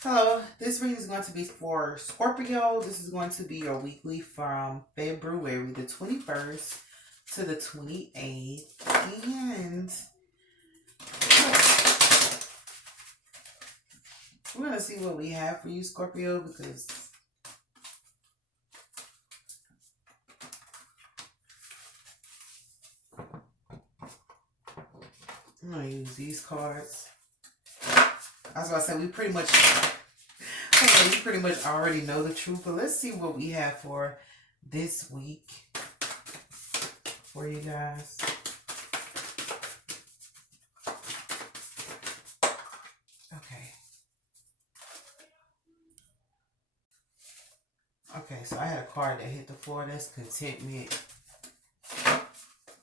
Hello, this reading is going to be for Scorpio. This is going to be your weekly from February the 21st to the 28th. And we're going to see what we have for you, Scorpio, because I'm going to use these cards. I was about to say, we pretty much already know the truth, but let's see what we have for this week for you guys. Okay. Okay, so I had a card that hit the floor. That's contentment.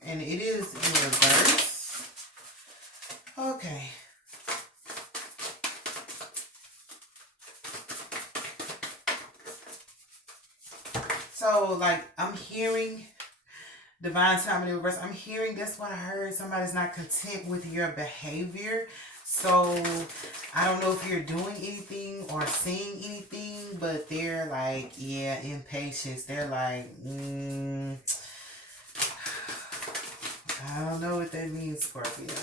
And it is in reverse. Okay. So, like, I'm hearing divine timing in reverse. I'm hearing, that's what I heard. Somebody's not content with your behavior. So, I don't know if you're doing anything or saying anything, but they're like, yeah, impatience. They're like, I don't know what that means, Scorpio.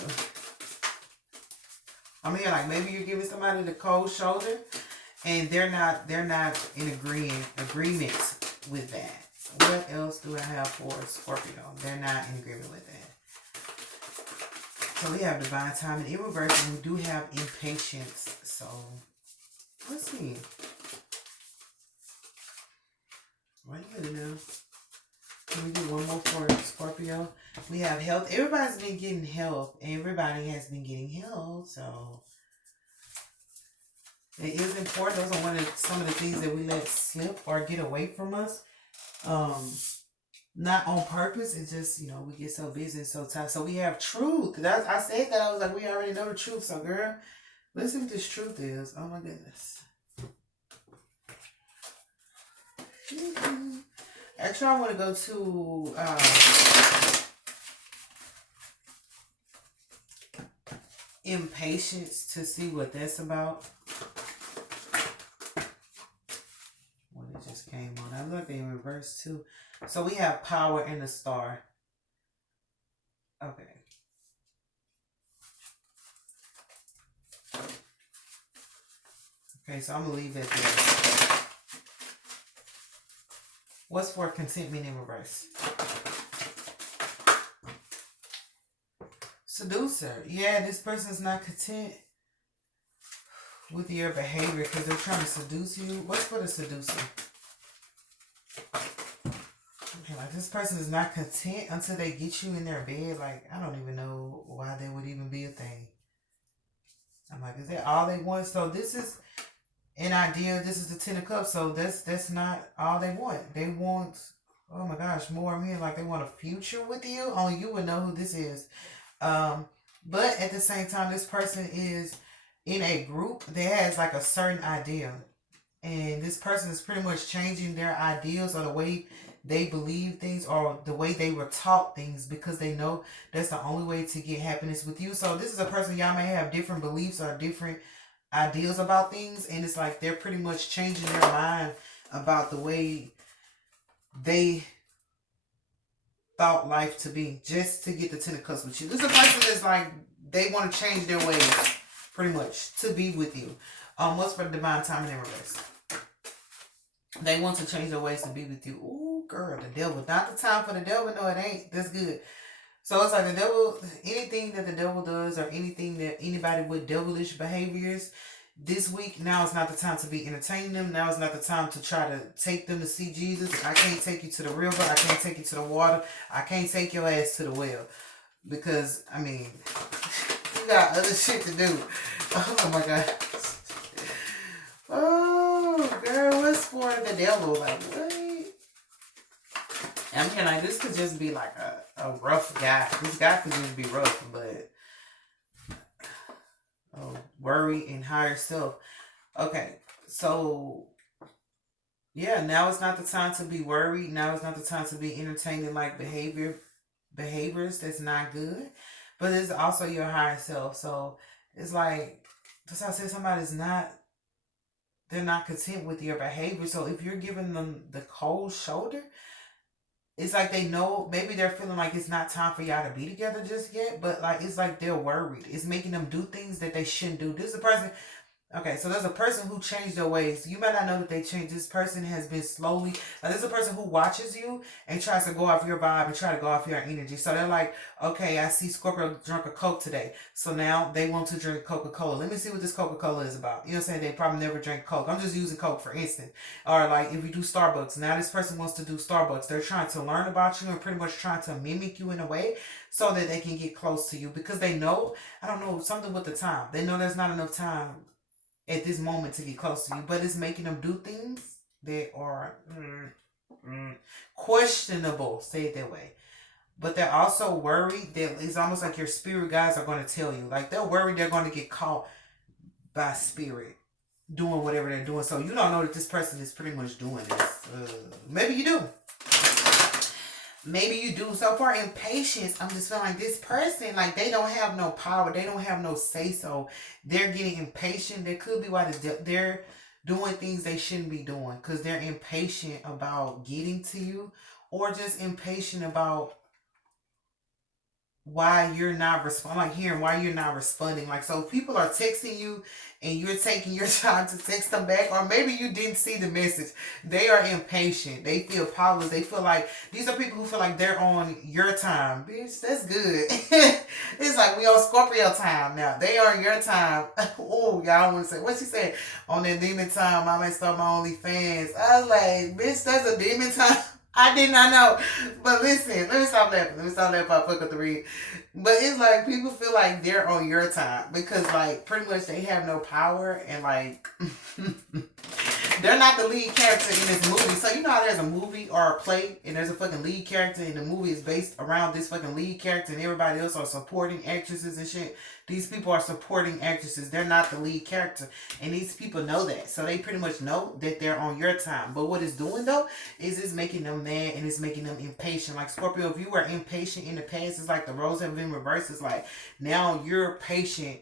I'm here like maybe you're giving somebody the cold shoulder and they're not in agreement with that. What else do I have for Scorpio? They're not in agreement with that. So we have divine timing in reverse, and we do have impatience. So let's see. What do you know? Can we do one more for Scorpio? We have health. Everybody's been getting health. Everybody has been getting health. So it is important. Those are some of the things that we let slip or get away from us. Not on purpose. It's just, we get so busy and so tired. So we have truth. I said that. I was like, we already know the truth. So girl, let's see what this truth is. Oh my goodness. Actually, I want to go to impatience to see what that's about. Well, it just came on. I looked in reverse too. So we have power and the star. Okay. Okay, so I'm going to leave it there. What's for contentment in reverse? Seducer. Yeah, this person's not content with your behavior because they're trying to seduce you. What's for the seducer? Okay, like this person is not content until they get you in their bed. Like, I don't even know why that would even be a thing. I'm like, is that all they want? So this is an idea. This is the Ten of Cups. So that's not all they want. They want, oh my gosh, more. I'm here like they want a future with you. Only you would know who this is. But at the same time, this person is in a group that has like a certain idea. And this person is pretty much changing their ideals or the way they believe things or the way they were taught things because they know that's the only way to get happiness with you. So this is a person, y'all may have different beliefs or different ideas about things, and it's like they're pretty much changing their mind about the way they thought life to be just to get the Ten of Cups with you. This is a person that's like they want to change their ways pretty much to be with you. What's for divine timing in reverse? They want to change their ways to be with you. Ooh, girl, the devil. Not the time for the devil. No, it ain't. That's good. So it's like the devil, anything that the devil does or anything that anybody with devilish behaviors this week, now is not the time to be entertaining them. Now is not the time to try to take them to see Jesus. I can't take you to the river. I can't take you to the water. I can't take your ass to the well. Because, I mean, you got other shit to do. Oh my God. Oh, girl, what's for the devil? Like, what? I mean, like, this could just be like a rough guy. This guy could just be rough, but worry and higher self. Okay, so yeah, now it's not the time to be worried. Now it's not the time to be entertaining like behaviors that's not good. But it's also your higher self. So it's like, that's why I said somebody's not. they're not content with your behavior. So if you're giving them the cold shoulder, it's like they know, maybe they're feeling like it's not time for y'all to be together just yet, but like it's like they're worried. It's making them do things that they shouldn't do. This is a person. Okay, so there's a person who changed their ways. You might not know that they changed. This person has been slowly. There's a person who watches you and tries to go off your vibe and try to go off your energy. So they're like, okay, I see Scorpio drunk a Coke today. So now they want to drink Coca-Cola. Let me see what this Coca-Cola is about. You know what I'm saying? They probably never drank Coke. I'm just using Coke for instance. Or like if you do Starbucks. Now this person wants to do Starbucks. They're trying to learn about you and pretty much trying to mimic you in a way so that they can get close to you. Because they know, I don't know, something with the time. They know there's not enough time at this moment to get close to you, but it's making them do things that are questionable, say it that way. But they're also worried that it's almost like your spirit guides are going to tell you. Like they're worried they're going to get caught by spirit doing whatever they're doing. So you don't know that this person is pretty much doing this. Maybe you do. Maybe you do. So for impatience, I'm just feeling like this person, like they don't have no power. They don't have no say so. They're getting impatient. That could be why they're doing things they shouldn't be doing. Because they're impatient about getting to you. Or just impatient about why you're not responding, like hearing why you're not responding. Like, so people are texting you and you're taking your time to text them back, or maybe you didn't see the message. They are impatient. They feel powerless. They feel like these are people who feel like they're on your time. Bitch, that's good. It's like we on Scorpio time now. They are on your time. Oh, y'all want to say what she said on that demon time? I might start my OnlyFans. I was like, bitch, that's a demon time. I did not know. But listen, let me stop laughing. Let me stop laughing. I fuck up the read. But it's like people feel like they're on your time because like pretty much they have no power and like they're not the lead character in this movie. So you know how there's a movie or a play and there's a fucking lead character and the movie is based around this fucking lead character and everybody else are supporting actresses and shit. These people are supporting actresses. They're not the lead character. And these people know that. So they pretty much know that they're on your time. But what it's doing though is it's making them mad and it's making them impatient. Like Scorpio, if you were impatient in the past, it's like the roles have been reversed. It's like now you're patient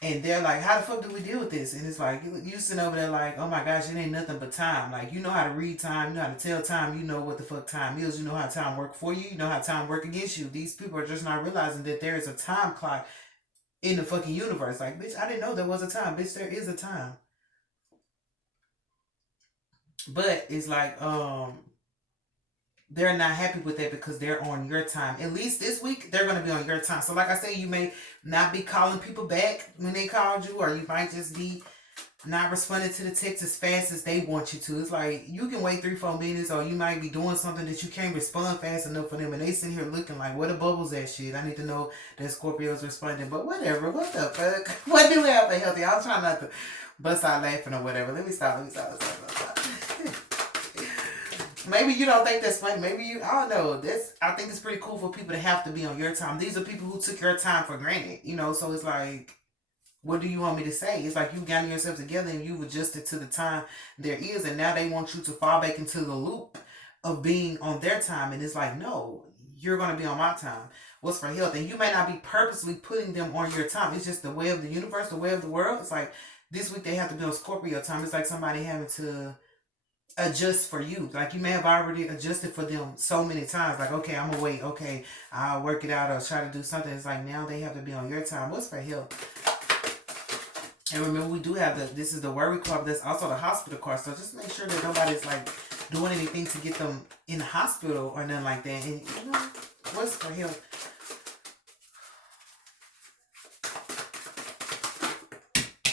and they're like, how the fuck do we deal with this? And it's like, you sitting over there like, oh my gosh, it ain't nothing but time. Like, you know how to read time, you know how to tell time, you know what the fuck time is, you know how time work for you, you know how time work against you. These people are just not realizing that there is a time clock in the fucking universe. Like, bitch, I didn't know there was a time. Bitch, there is a time. But it's like, they're not happy with that because they're on your time. At least this week, they're going to be on your time. So like I say, you may not be calling people back when they called you, or you might just be not responding to the text as fast as they want you to. It's like you can wait 3-4 minutes, or you might be doing something that you can't respond fast enough for them, and they sitting here looking like, "Where the bubbles at?" Shit, I need to know that Scorpio's responding. But whatever, what the fuck? What do we have for healthy? I'm trying not to bust out laughing or whatever. Let me stop. Maybe you don't think that's funny. Maybe you, I don't know. I think it's pretty cool for people to have to be on your time. These are people who took your time for granted, you know. So it's like, what do you want me to say? It's like you've gotten yourself together and you've adjusted to the time there is, and now they want you to fall back into the loop of being on their time. And it's like, no, you're going to be on my time. What's for health? And you may not be purposely putting them on your time. It's just the way of the universe, the way of the world. It's like this week they have to be on Scorpio time. It's like somebody having to adjust for you. Like you may have already adjusted for them so many times. Like, okay, I'm gonna wait. Okay, I'll work it out or try to do something. It's like now they have to be on your time. What's for health? And remember, we do have this is the worry card, but that's also the hospital card. So just make sure that nobody's like doing anything to get them in the hospital or nothing like that. And you know, what's for health?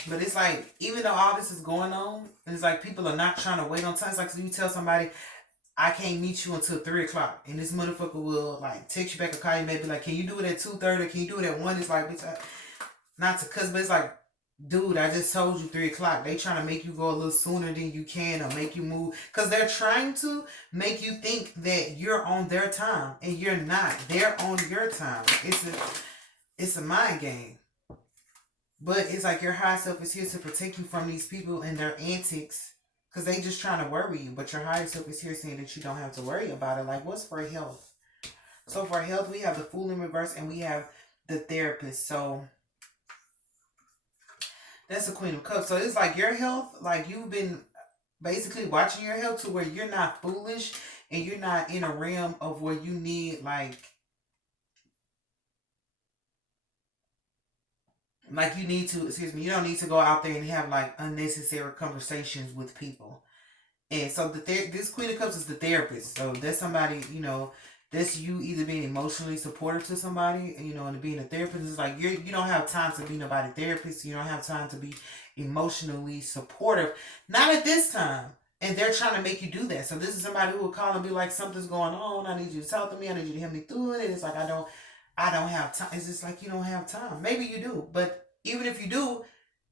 But it's like, even though all this is going on, it's like people are not trying to wait on time. It's like, so you tell somebody, I can't meet you until 3 o'clock. And this motherfucker will like text you back or call you, maybe like, can you do it at 2:30? Can you do it at 1? It's like, bitch, not to cuss, but it's like, dude, I just told you 3 o'clock. They trying to make you go a little sooner than you can or make you move. Because they're trying to make you think that you're on their time. And you're not. They're on your time. It's a mind game. But it's like your higher self is here to protect you from these people and their antics. Because they just trying to worry you. But your higher self is here saying that you don't have to worry about it. Like, what's for health? So for health, we have the Fool in reverse and we have the Therapist. So That's the Queen of Cups. So it's like your health, like you've been basically watching your health to where you're not foolish and you're not in a realm of where you need like you need to, excuse me, you don't need to go out there and have like unnecessary conversations with people. And so this Queen of Cups is the therapist. So that's somebody, that's you either being emotionally supportive to somebody, and being a therapist is like you don't have time to be nobody therapist. You don't have time to be emotionally supportive. Not at this time. And they're trying to make you do that. So this is somebody who will call and be like, something's going on. I need you to talk to me. I need you to help me through it. And it's like I don't have time. It's just like you don't have time. Maybe you do, but even if you do,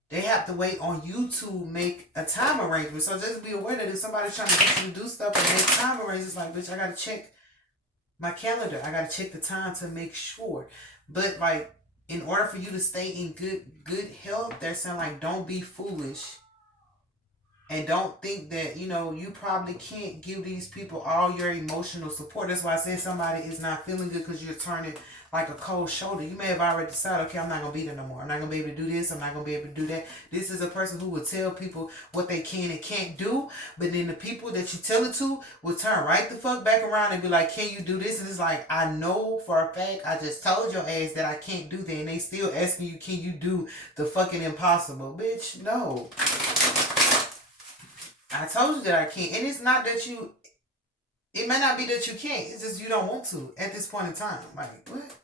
they have to wait on you to make a time arrangement. So just be aware that if somebody's trying to get you to do stuff and make time arrangements, like, bitch, I gotta check my calendar. I gotta check the time to make sure. But like, in order for you to stay in good health, they're saying like, don't be foolish and don't think that you probably can't give these people all your emotional support. That's why I said somebody is not feeling good because you're turning like a cold shoulder. You may have already decided, okay, I'm not gonna be there no more. I'm not gonna be able to do this. I'm not gonna be able to do that. This is a person who will tell people what they can and can't do, but then the people that you tell it to will turn right the fuck back around and be like, can you do this? And it's like, I know for a fact I just told your ass that I can't do that, and they still asking you, can you do the fucking impossible? Bitch, no. I told you that I can't. And it's not that it may not be that you can't. It's just you don't want to at this point in time. Like, what?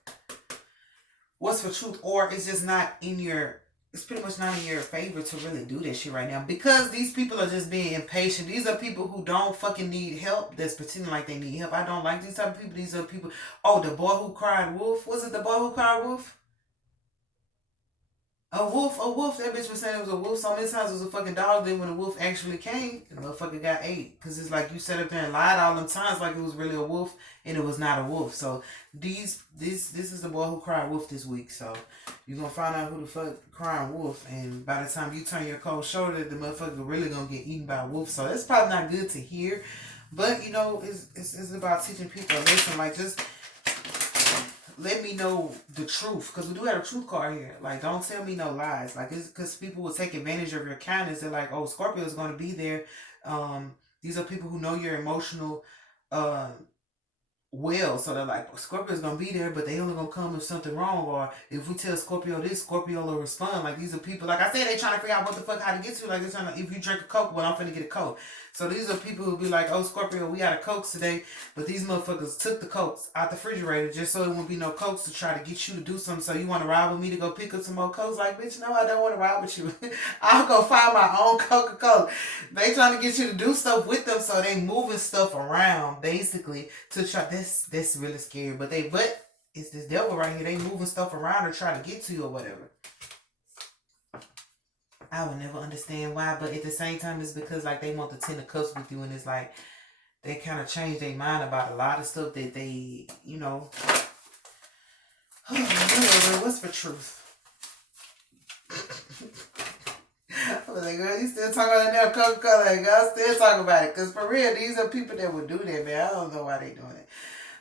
What's for truth? Or it's just not it's pretty much not in your favor to really do that shit right now. Because these people are just being impatient. These are people who don't fucking need help that's pretending like they need help. I don't like these type of people. These are people. Oh, the boy who cried wolf. Was it the boy who cried wolf? A wolf. That bitch was saying it was a wolf. So many times it was a fucking dog. Then when the wolf actually came, the motherfucker got ate. Because it's like you sat up there and lied all them times like it was really a wolf, and it was not a wolf. So this is the boy who cried wolf this week. So you're going to find out who the fuck crying wolf. And by the time you turn your cold shoulder, the motherfucker really going to get eaten by a wolf. So that's probably not good to hear. But, it's about teaching people a lesson. Like, just let me know the truth, because we do have a truth card here. Like, don't tell me no lies. Like, it's because people will take advantage of your kindness. They're like, oh, Scorpio is going to be there. These are people who know your emotional uh well, so they're like, Scorpio's gonna be there, but they only gonna come if something wrong, or if we tell Scorpio this, Scorpio will respond. Like, these are people, like I said, they trying to figure out what the fuck how to get to. Like, they're trying to, if you drink a Coke, well, I'm finna get a Coke. So these are people who be like, oh, Scorpio, we got a Cokes today, but these motherfuckers took the Cokes out the refrigerator just so there won't be no Cokes to try to get you to do something. So you want to ride with me to go pick up some more Cokes? Like, bitch, no, I don't want to ride with you. I'll go find my own Coca-Cola. They trying to get you to do stuff with them, so they moving stuff around basically to try. This really scary, but it's this devil right here. They moving stuff around to try to get to you or whatever. I would never understand why, but at the same time, it's because like they want the 10 of cups with you, and it's like they kind of change their mind about a lot of stuff that they, what's for truth? I was like, girl, you still talking about that Coca-Cola? Girl, still talking about it. Because for real, these are people that would do that, man. I don't know why they doing it.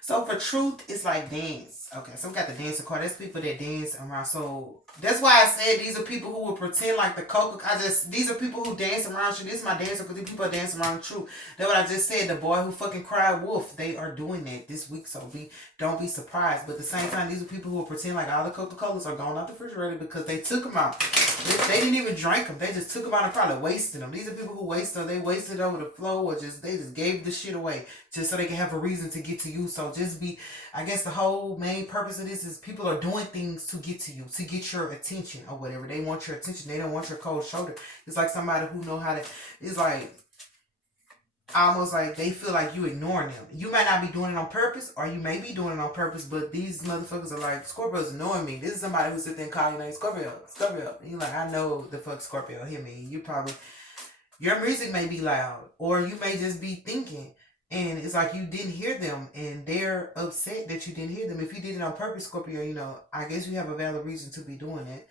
So for truth, it's like dance. Okay, so we got the dancing card. That's people that dance around. So that's why I said these are people who will pretend like the Coca. These are people who dance around you. This is my dancer because these people are dancing around the truth. That's what I just said. The boy who fucking cried wolf. They are doing that this week. So don't be surprised. But at the same time, these are people who will pretend like all the Coca-Colas are gone out the refrigerator because they took them out. They didn't even drink them. They just took them out and probably wasted them. These are people who wasted them. They wasted over the flow, or they just gave the shit away just so they can have a reason to get to you. So I guess the whole main purpose of this is people are doing things to get to you, to get your attention or whatever. They want your attention. They don't want your cold shoulder. It's like somebody who know how to, it's like almost like they feel like you ignoring them. You might not be doing it on purpose, or you may be doing it on purpose, but these motherfuckers are like, Scorpio's annoying me. This is somebody who sit there and call your name Scorpio. And you're like, I know the fuck Scorpio hear me. Your music may be loud, or you may just be thinking, and it's like you didn't hear them, and they're upset that you didn't hear them. If you did it on purpose, Scorpio, I guess you have a valid reason to be doing it.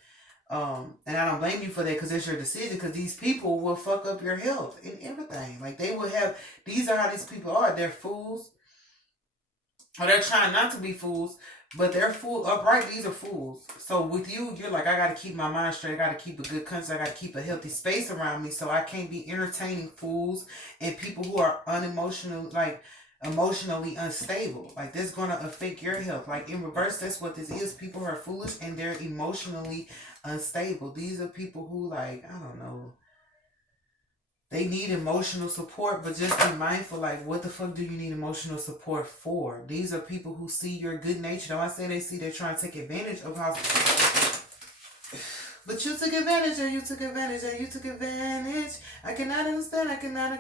And I don't blame you for that, because it's your decision, because these people will fuck up your health and everything. Like, they will have, these are how these people are. They're fools, or they're trying not to be fools, But they're full upright. These are fools. So with you, you're like, I gotta keep my mind straight. I gotta keep a good conscience. I gotta keep a healthy space around me, so I can't be entertaining fools and people who are unemotional, like emotionally unstable. Like this gonna affect your health. Like in reverse, that's what this is. People who are foolish and they're emotionally unstable. These are people who, like, I don't know, they need emotional support, but just be mindful, like, what the fuck do you need emotional support for? These are people who see your good nature. Don't I say they see they're trying to take advantage of how... But you took advantage, or you took advantage, or you took advantage. I cannot understand, I cannot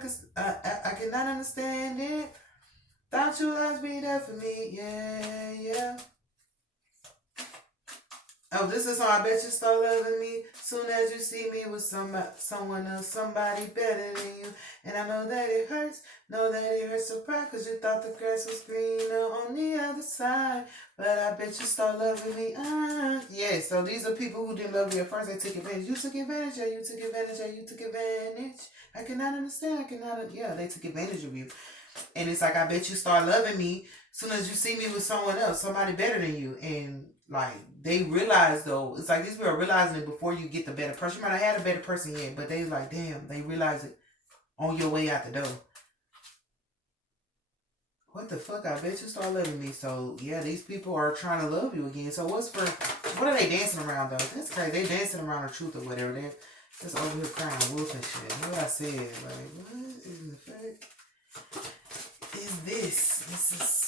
understand it. Thought you would be there for me, yeah, yeah. Oh, this is how I bet you start loving me. Soon as you see me with someone else, somebody better than you. And I know that it hurts, so proud, cause you thought the grass was greener on the other side. But I bet you start loving me. Yeah, so these are people who didn't love you at first, they took advantage. You took advantage, yeah, you took advantage, yeah, you took advantage. I cannot understand, yeah, they took advantage of you. And it's like, I bet you start loving me soon as you see me with someone else, somebody better than you. And like, they realize though, it's like these people are realizing it before you get the better person. You might not have had a better person yet, but they like, damn, they realize it on your way out the door. What the fuck? I bet you start loving me. So yeah, these people are trying to love you again. So what are they dancing around though? That's crazy. They dancing around the truth or whatever. They're just over here crying wolf and shit. What I said, like, what in the fuck is this? This is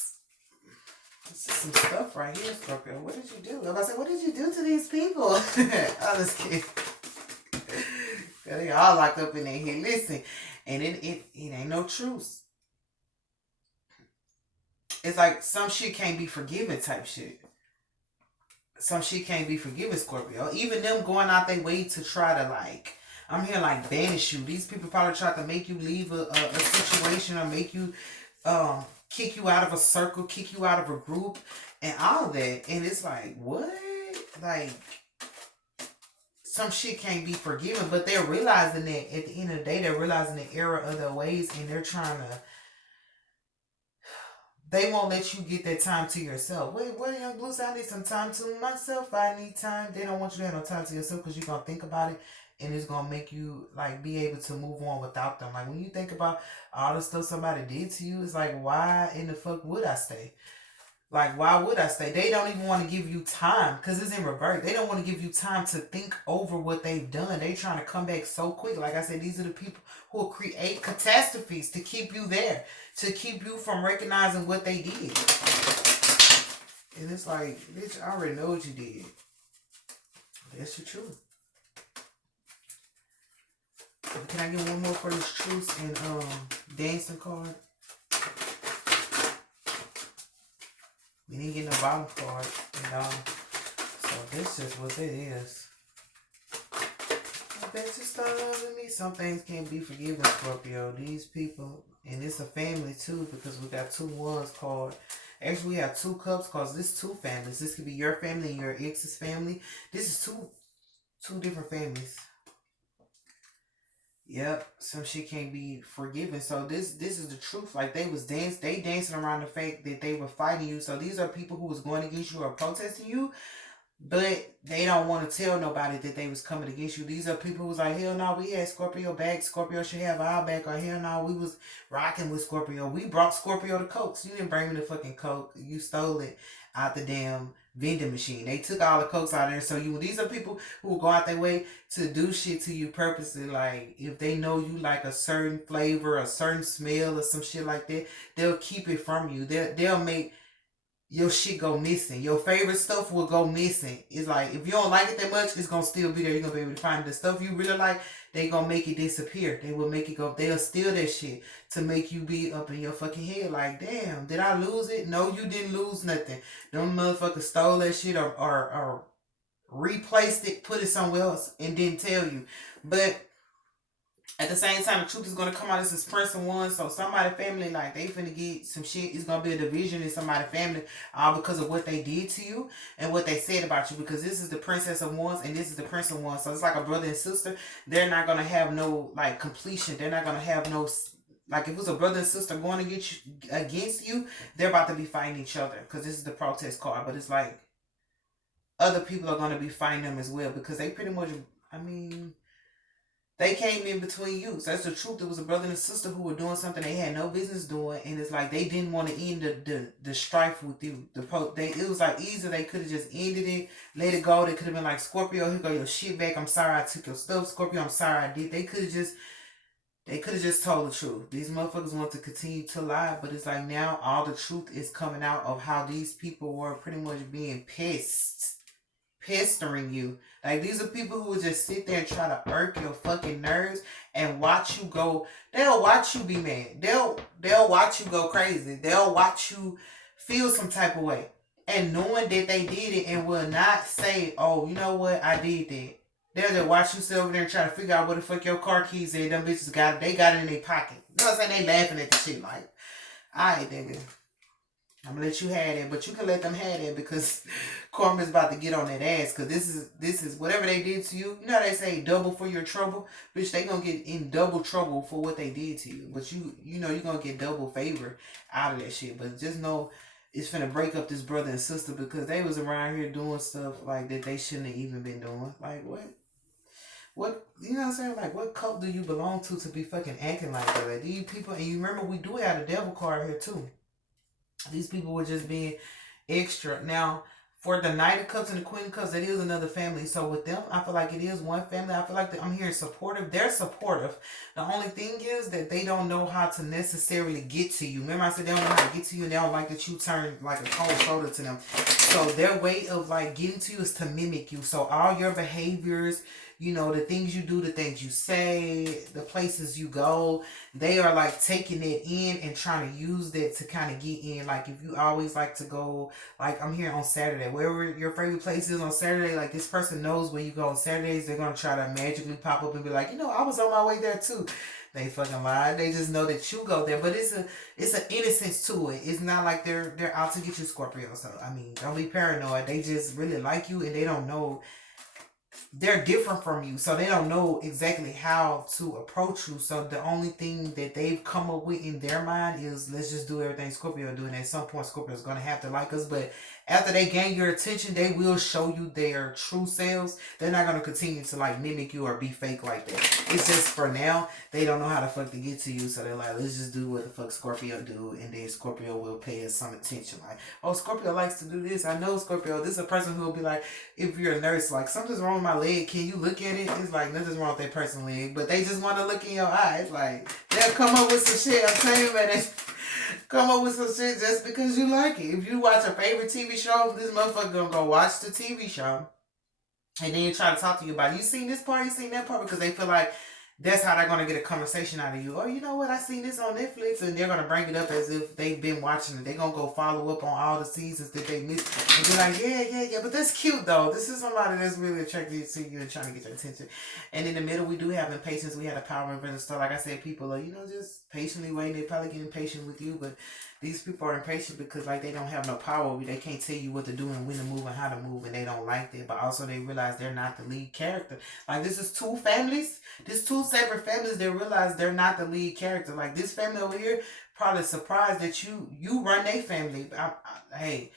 some stuff right here, Scorpio. What did you do? I said, what did you do to these people? I was kidding. They all locked up in their head. Listen, and it ain't no truth. It's like some shit can't be forgiven type shit. Some shit can't be forgiven, Scorpio. Even them going out their way to try to, like, I'm here like banish you. These people probably try to make you leave a situation, or make you kick you out of a circle, kick you out of a group, and all that. And it's like, what? Like, some shit can't be forgiven, but they're realizing that at the end of the day, they're realizing the error of their ways, and they're trying to, they won't let you get that time to yourself. Wait, Young Blue? I need some time to myself. I need time. They don't want you to have no time to yourself because you're going to think about it, and it's going to make you, like, be able to move on without them. Like, when you think about all the stuff somebody did to you, it's like, why in the fuck would I stay? Like, why would I stay? They don't even want to give you time, because it's in reverse. They don't want to give you time to think over what they've done. They trying to come back so quick. Like I said, these are the people who will create catastrophes to keep you there, to keep you from recognizing what they did. And it's like, bitch, I already know what you did. That's the truth. Can I get one more for this truth and dancing card? We didn't get no bottom card, you know. So this is what it is. I bet you start loving me. Some things can't be forgiven, Scorpio. These people, and it's a family too, because we got 2 wands card. Actually, we have 2 cups because this 2 families. This could be your family and your ex's family. This is two different families. Yep, some shit can't be forgiven. So this is the truth. Like, they dancing around the fact that they were fighting you. So these are people who was going against you or protesting you, but they don't want to tell nobody that they was coming against you. These are people who's like, hell no, we had Scorpio back. Scorpio should have our back. Or hell no, we was rocking with Scorpio. We brought Scorpio the Cokes. You didn't bring me the fucking Coke. You stole it out the damn vending machine. They took all the Cokes out of there. So these are people who will go out their way to do shit to you purposely. Like, if they know you like a certain flavor, a certain smell, or some shit like that, they'll keep it from you. They'll make your shit go missing. Your favorite stuff will go missing. It's like, if you don't like it that much, it's gonna still be there. You're gonna be able to find it. The stuff you really like, they gonna make it disappear. They will make it go. They'll steal that shit to make you be up in your fucking head like, damn, did I lose it? No, you didn't lose nothing. Them motherfuckers stole that shit or replaced it, put it somewhere else, and didn't tell you. But at the same time, the truth is going to come out. This is Prince and One. So somebody family, like, they finna get some shit. It's going to be a division in somebody's family, all because of what they did to you and what they said about you. Because this is the Princess of Wands and this is the Prince of Wands. So it's like a brother and sister. They're not going to have no, like, completion. They're not going to have no Like if it was a brother and sister going against you, they're about to be fighting each other because this is the protest card. But it's like other people are going to be fighting them as well because they pretty much, I mean, they came in between you. So that's the truth. It was a brother and a sister who were doing something they had no business doing, and it's like they didn't want to end the strife with you. It was like easy. They could have just ended it, let it go. They could have been like, Scorpio, here go your shit back. I'm sorry I took your stuff. Scorpio, I'm sorry I did. They could have just told the truth. These motherfuckers want to continue to lie, but it's like now all the truth is coming out of how these people were pretty much being pestering you. Like these are people who will just sit there and try to irk your fucking nerves and watch you go. They'll watch you be mad. They'll watch you go crazy. They'll watch you feel some type of way. And knowing that they did it and will not say, oh, you know what, I did that. They'll just watch you sit over there and try to figure out where the fuck your car keys is. Them bitches got it. They got it in their pocket. You know what I'm saying? They laughing at the shit like, alright, nigga. I'm gonna let you have that, but you can let them have that because karma's about to get on that ass. Cause this is whatever they did to you. You know how they say double for your trouble, bitch. They gonna get in double trouble for what they did to you. But you know you're gonna get double favor out of that shit. But just know it's finna break up this brother and sister because they was around here doing stuff like that they shouldn't have even been doing. Like what? What, you know what I'm saying? Like, what cult do you belong to be fucking acting like that? Like, these people, and you remember we do have a devil card here too. These people were just being extra. Now, for the Knight of Cups and the Queen of Cups, it is another family. So with them, I feel like it is one family. I feel like I'm hearing supportive. They're supportive. The only thing is that they don't know how to necessarily get to you. Remember I said they don't know how to get to you and they don't like that you turn like a cold shoulder to them. So their way of like getting to you is to mimic you. So all your behaviors, you know, the things you do, the things you say, the places you go, they are like taking it in and trying to use that to kind of get in. Like if you always like to go, like I'm here on Saturday, wherever your favorite place is on Saturday, like this person knows where you go on Saturdays, they're going to try to magically pop up and be like, you know, I was on my way there too. They fucking lie. They just know that you go there, but it's an innocence to it. It's not like they're out to get you, Scorpio. So I mean, don't be paranoid. They just really like you, and they don't know they're different from you, so they don't know exactly how to approach you. So the only thing that they've come up with in their mind is let's just do everything Scorpio do, and at some point Scorpio is going to have to like us. But after they gain your attention, they will show you their true selves. They're not going to continue to like mimic you or be fake like that. It's just for now they don't know how the fuck to get to you, so they're like, let's just do what the fuck Scorpio do, and then Scorpio will pay us some attention. Like, oh, Scorpio likes to do this. I know Scorpio. This is a person who will be like, if you're a nurse, like something's wrong with my leg, can you look at it? It's like nothing's wrong with that person's leg, but they just want to look in your eyes. Like they'll come up with some shit. I'm telling you, man, they come up with some shit just because you like it. If you watch a favorite TV show, this motherfucker gonna go watch the TV show, and then you try to talk to you about it. You seen this part, you seen that part, because they feel like that's how they're going to get a conversation out of you. Oh, you know what? I seen this on Netflix, and they're going to bring it up as if they've been watching it. They're going to go follow up on all the seasons that they missed. And be like, yeah. But that's cute, though. This is somebody that's really attracted to you and trying to get your attention. And in the middle, we do have impatience. We had a power and stuff. Like I said, people are, just patiently waiting. They're probably getting patient with you, but these people are impatient because like they don't have no power. They can't tell you what to do and when to move and how to move, and they don't like that. But also they realize they're not the lead character. Like this is two families. This two separate families that realize they're not the lead character. Like this family over here probably surprised that you run their family. Hey,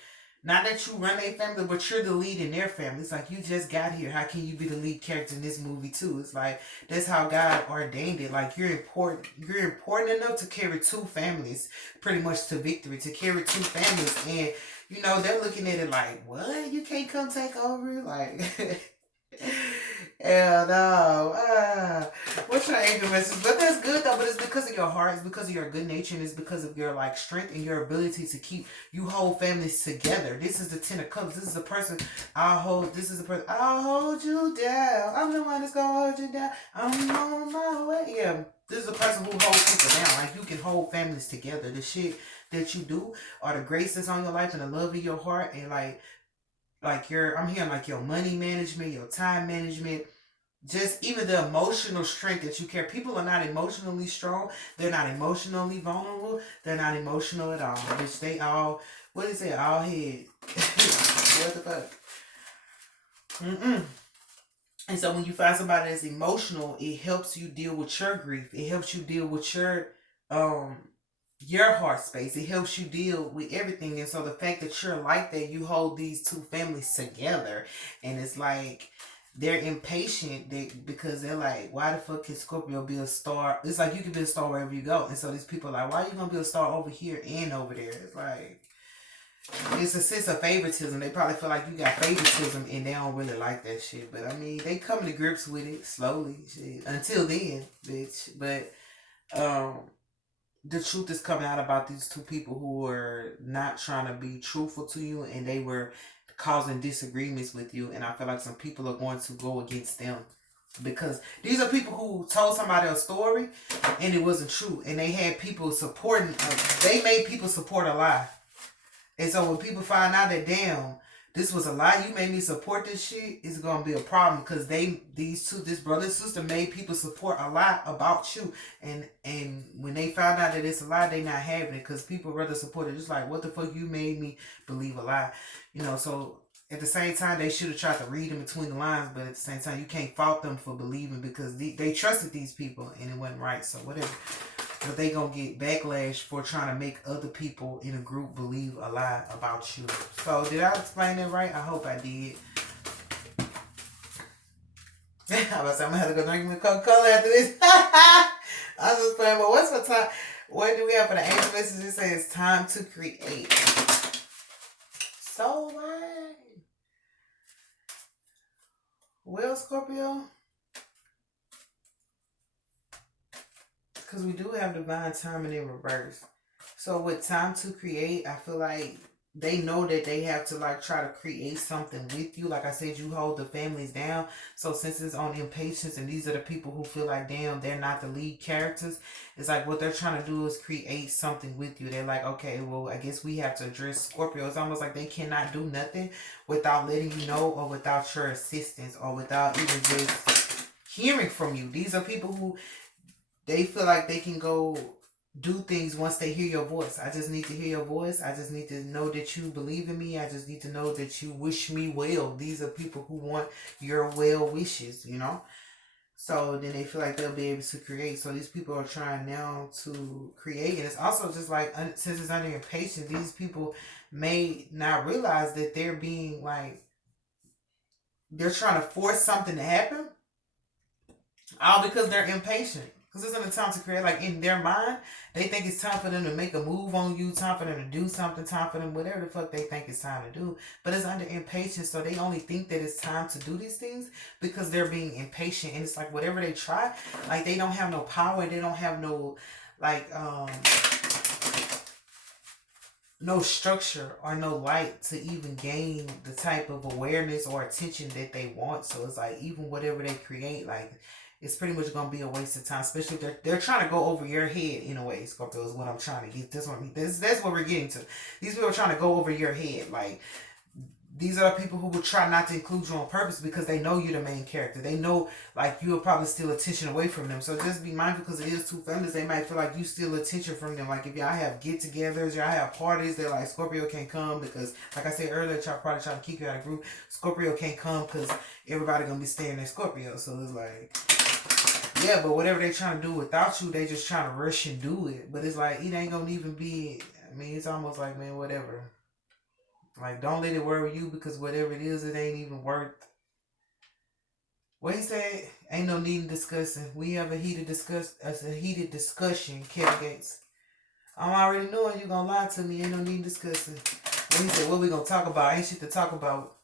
not that you run their family, but you're the lead in their family. It's like you just got here. How can you be the lead character in this movie too? It's like that's how God ordained it. Like you're important. You're important enough to carry two families pretty much to victory. To carry two families, and they're looking at it like, what? You can't come take over? Like, hell no. What's your anger message? But that's good though. But it's because of your heart. It's because of your good nature. And it's because of your like strength and your ability to keep you hold families together. This is the Ten of Cups. This is the person I'll hold. This is the person I'll hold you down. I'm the one that's gonna hold you down. I'm on my way. Yeah. This is the person who holds people down. Like you can hold families together. The shit that you do, or the grace that's on your life, and the love of your heart, and like I'm hearing like your money management, your time management, just even the emotional strength that you carry. People are not emotionally strong. They're not emotionally vulnerable. They're not emotional at all. Which they all, what is it? All head. What the fuck? And so when you find somebody that's emotional, it helps you deal with your grief. It helps you deal with your um your heart space. It helps you deal with everything. And so the fact that you're like that, you hold these two families together, and it's like they're impatient because they're like, why the fuck can Scorpio be a star? It's like you can be a star wherever you go. And so these people are like, why are you gonna be a star over here and over there? It's like it's a sense of favoritism. They probably feel like you got favoritism and they don't really like that shit. But I mean, they come to grips with it slowly. Shit. Until then, bitch. But um the truth is coming out about these two people who were not trying to be truthful to you, and they were causing disagreements with you. And I feel like some people are going to go against them because these are people who told somebody a story and it wasn't true, and they had people supporting. They made people support a lie. And so when people find out that, damn, this was a lie, you made me support this shit, it's gonna be a problem because this brother and sister made people support a lie about you, and when they found out that it's a lie, they not having it because people rather support it. Just like, what the fuck, you made me believe a lie, So at the same time, they should have tried to read in between the lines, but at the same time, you can't fault them for believing because they trusted these people and it wasn't right. So whatever. But they gonna get backlash for trying to make other people in a group believe a lie about you. So did I explain that right? I hope I did. I was I'm gonna have to go drink me Coca-Cola after this. I was just playing, but what's for time? What do we have for the angel message? It says time to create. So what? Well, Scorpio, because we do have divine timing in reverse. So with time to create, I feel like they know that they have to like try to create something with you. Like I said, you hold the families down. So since it's on impatience and these are the people who feel like, damn, they're not the lead characters, it's like what they're trying to do is create something with you. They're like, okay, well, I guess we have to address Scorpio. It's almost like they cannot do nothing without letting you know, or without your assistance, or without even just hearing from you. These are people who they feel like they can go do things once they hear your voice. I just need to hear your voice. I just need to know that you believe in me. I just need to know that you wish me well. These are people who want your well wishes. So then they feel like they'll be able to create. So these people are trying now to create. And it's also just like, since it's under impatience, these people may not realize that they're being like, they're trying to force something to happen, all because they're impatient. Because it's in the time to create. Like in their mind, they think it's time for them to make a move on you, time for them to do something, time for them, whatever the fuck they think it's time to do. But it's under impatience, so they only think that it's time to do these things because they're being impatient. And it's like whatever they try, like they don't have no power, they don't have no like no structure or no light to even gain the type of awareness or attention that they want. So it's like even whatever they create, like it's pretty much gonna be a waste of time, especially if they're trying to go over your head in a way. Scorpio is what I'm trying to get. That's what we're getting to. These people are trying to go over your head. Like these are people who will try not to include you on purpose because they know you're the main character. They know like you'll probably steal attention away from them. So just be mindful because it is two families. They might feel like you steal attention from them. Like if y'all have get-togethers, y'all have parties, they're like Scorpio can't come because, like I said earlier, y'all probably trying to keep you out of group. Scorpio can't come because everybody gonna be staring at Scorpio. So it's like. Yeah, but whatever they trying to do without you, they just trying to rush and do it. But it's like, it ain't gonna even be, I mean, it's almost like, man, whatever. Like, don't let it worry you because whatever it is, it ain't even worth. What he said, ain't no need in discussing. We have a heated discussion, Kevin Gates. I'm already knowing you gonna lie to me, ain't no need in discussing. When he said, what we gonna talk about? Ain't shit to talk about.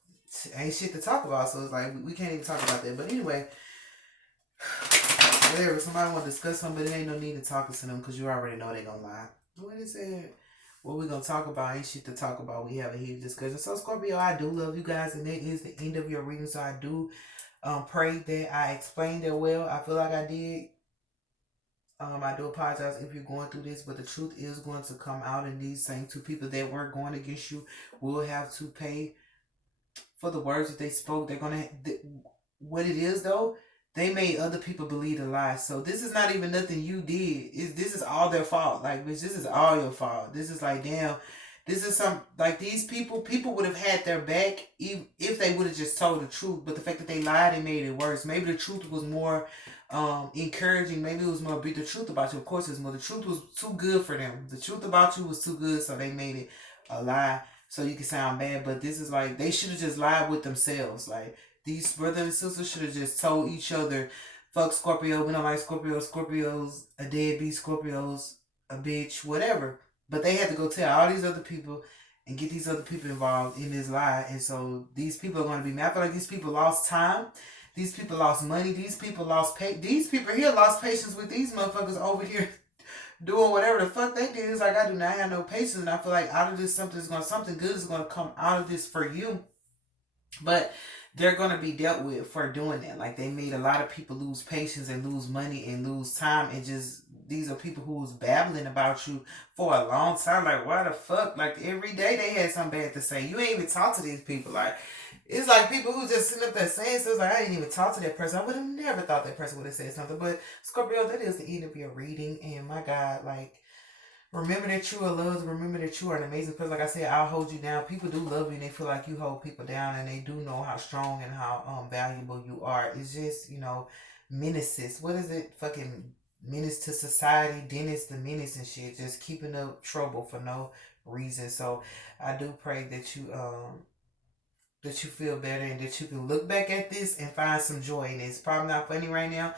Ain't shit to talk about, so it's like, we can't even talk about that. But anyway, whatever, somebody want to discuss something, but there ain't no need to talking to them because you already know they gonna lie. What is it? What we gonna talk about ain't shit to talk about. We have a heated discussion. So Scorpio, I do love you guys, and that is the end of your reading. So I do pray that I explained it well. I feel like I did. I do apologize if you're going through this, but the truth is going to come out, and these same two people that were going against you will have to pay for the words that they spoke. They're gonna. What it is though, they made other people believe the lie. So this is not even nothing you did. This is all their fault. Like, bitch, this is all your fault. This is like, damn, this is some, like these people would have had their back if they would have just told the truth. But the fact that they lied, they made it worse. Maybe the truth was more encouraging. Maybe it was more be the truth about you. Of course, it's more the truth was too good for them. The truth about you was too good, so they made it a lie so you can sound bad. But this is like they should have just lied with themselves. Like these brothers and sisters should have just told each other, "Fuck Scorpio. We don't like Scorpio. Scorpio's a deadbeat. Scorpio's a bitch. Whatever." But they had to go tell all these other people and get these other people involved in this lie, and so these people are going to be mad. I feel like these people lost time. These people lost money. These people lost pay. These people here lost patience with these motherfuckers over here doing whatever the fuck they did. It's like I do not have no patience, and I feel like out of this something good is gonna come out of this for you. But they're gonna be dealt with for doing that. Like they made a lot of people lose patience and lose money and lose time, and just these are people who was babbling about you for a long time. Like why the fuck? Like every day they had something bad to say. You ain't even talk to these people. Like it's like people who just sitting up there saying stuff. Like I didn't even talk to that person. I would have never thought that person would have said something. But Scorpio, that is the end of your reading. And my God, like remember that you are loved. Remember that you are an amazing person. Like I said, I'll hold you down. People do love you and they feel like you hold people down and they do know how strong and how valuable you are. It's just, menaces. What is it? Fucking menace to society, Dennis the menace and shit. Just keeping up trouble for no reason. So I do pray that you feel better and that you can look back at this and find some joy in it. It's probably not funny right now,